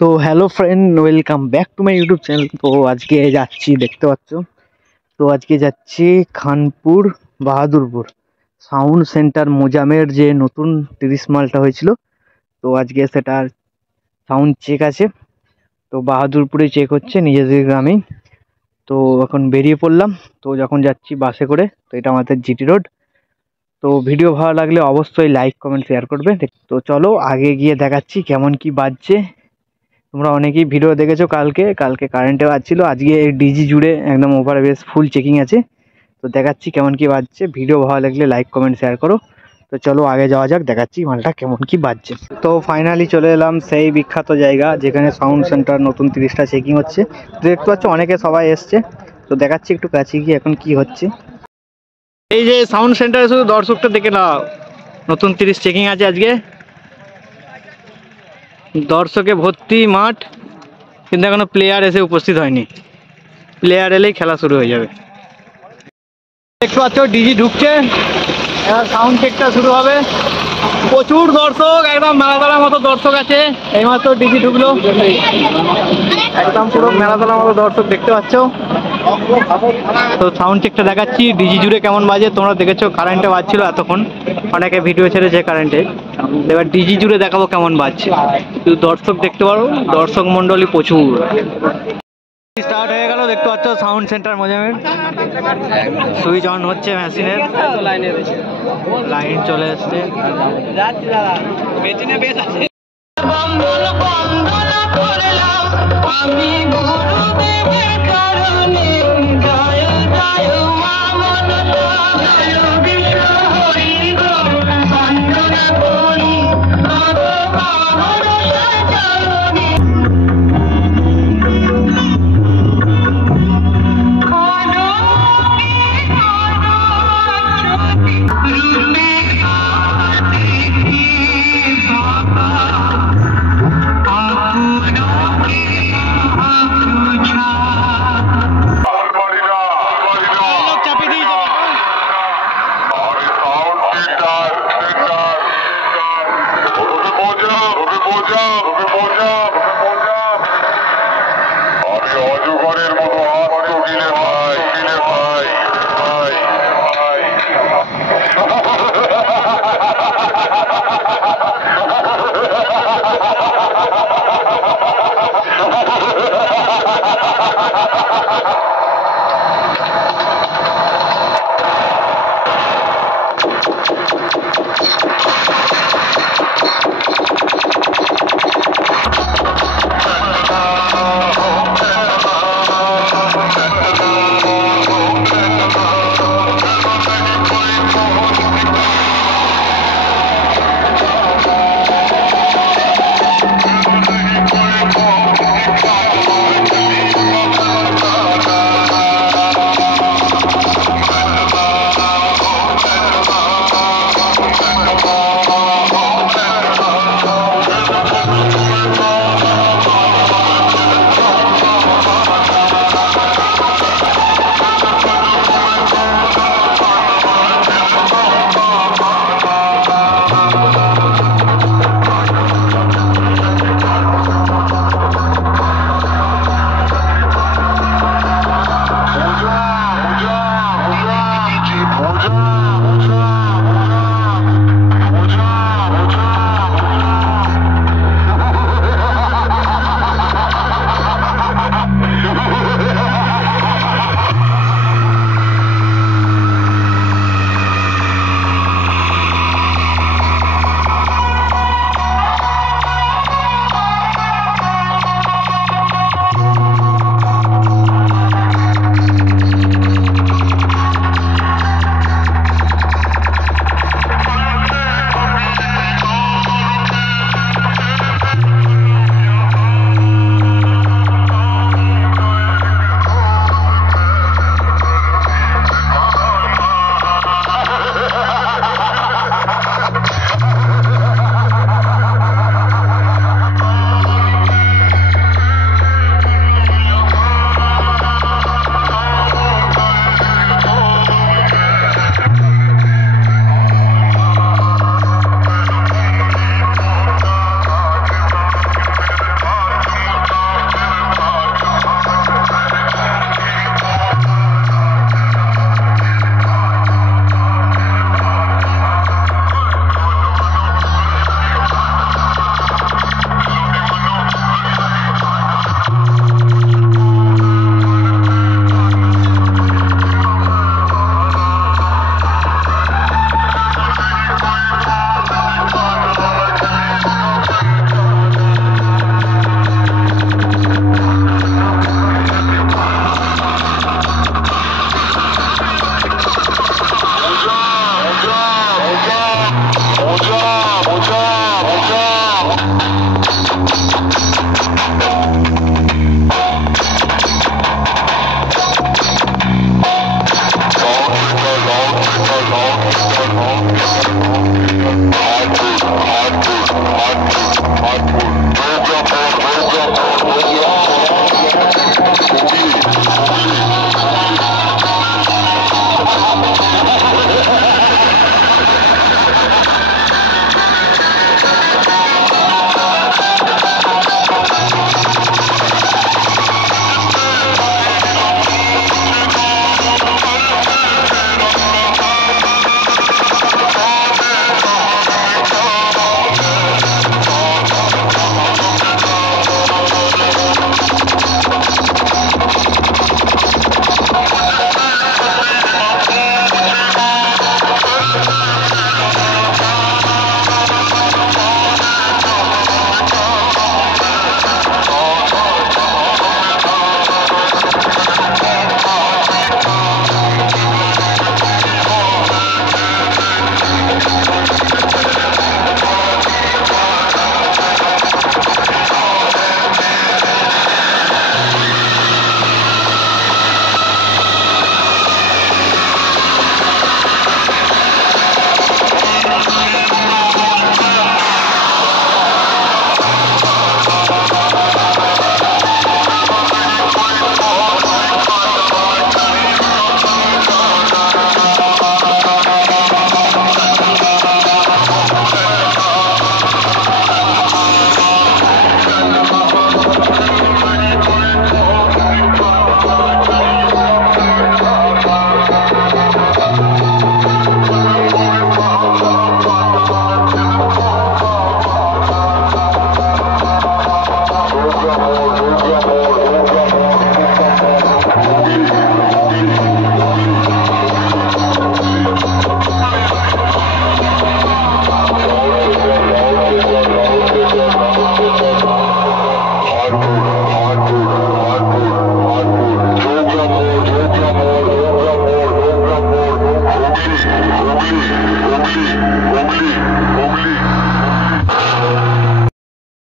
তো hello friend, welcome back to my YouTube channel. তো আজকে যাচ্ছি, দেখতে পাচ্ছ। তো আজকে যাচ্ছি খানপুর বাহাদুরপুর সাউন্ড সেন্টার মোজামের যে নতুন 30 মালটা হয়েছিল। তো আজকে সেটার সাউন্ড চেক আছে। তো বাহাদুরপুরে চেক হচ্ছে নিজেদের গ্রামেই। তো এখন বেরিয়ে পড়লাম। তো যখন যাচ্ছি বাসে করে, তো এটা আমাদের জিটি রোড। তো ভিডিও ভালো লাগলে অবশ্যই লাইক কমেন্ট শেয়ার করবে। তো চলো আগে গিয়ে দেখাচ্ছি কেমন কি বাজছে। তোমরা অনেকেই ভিডিও দেখেছো, কালকে কারেন্টে বাজছিল, আজকে ডিজি জুড়ে একদম ওভার বেস ফুল চেকিং আছে। তো দেখাচ্ছি কেমন কি বাজছে। ভিডিও ভালো লাগলে লাইক কমেন্ট শেয়ার করো। তো চলো আগে যাওয়া যাক, দেখাচ্ছি মালটা কেমন কি বাজছে। তো ফাইনালি চলে এলাম সেই বিখ্যাত জায়গা যেখানে সাউন্ড সেন্টার নতুন 30টা চেকিং হচ্ছে। তো দেখতে পাচ্ছ অনেকে সবাই এসছে। তো দেখাচ্ছি একটু কাছে গিয়ে এখন কি হচ্ছে। এই যে সাউন্ড সেন্টারে শুধু দর্শকটা দেখে নাও, নতুন 30 চেকিং আছে আজকে। দর্শকে ভর্তি মাঠ, কিন্তু এখনো প্লেয়ার এসে উপস্থিত হয়নি। প্লেয়ার এলেই খেলা শুরু হয়ে যাবে। দেখতে পাচ্ছ ডিজি ঢুকছে, এবার সাউন্ড চেকটা শুরু হবে। প্রচুর দর্শক, একদম মেলাতলার মতো দর্শক আছে। এইমাত্র ডিজি ঢুকলো, একদম পুরো মেলাতলার মতো দর্শক দেখতে পাচ্ছ। তো সাউন্ড চেকটা দেখাচ্ছি ডিজি জুড়ে কেমন বাজে। তোমরা দেখেছো কারেন্টে বাজছিল এতক্ষণ, অনেকে ভিডিও ছেড়েছে কারেন্টে। এবার ডিজি জুড়ে দেখাবো কেমন বাজছে। শুধু দর্শক দেখতে পারো, দর্শক মন্ডলী প্রচুর। স্টার্ট হয়ে গেল, দেখতে পাচ্ছ সাউন্ড সেন্টার মোজামের। সুইচ অন হচ্ছে মেশিনের, লাইন চলে এসছে।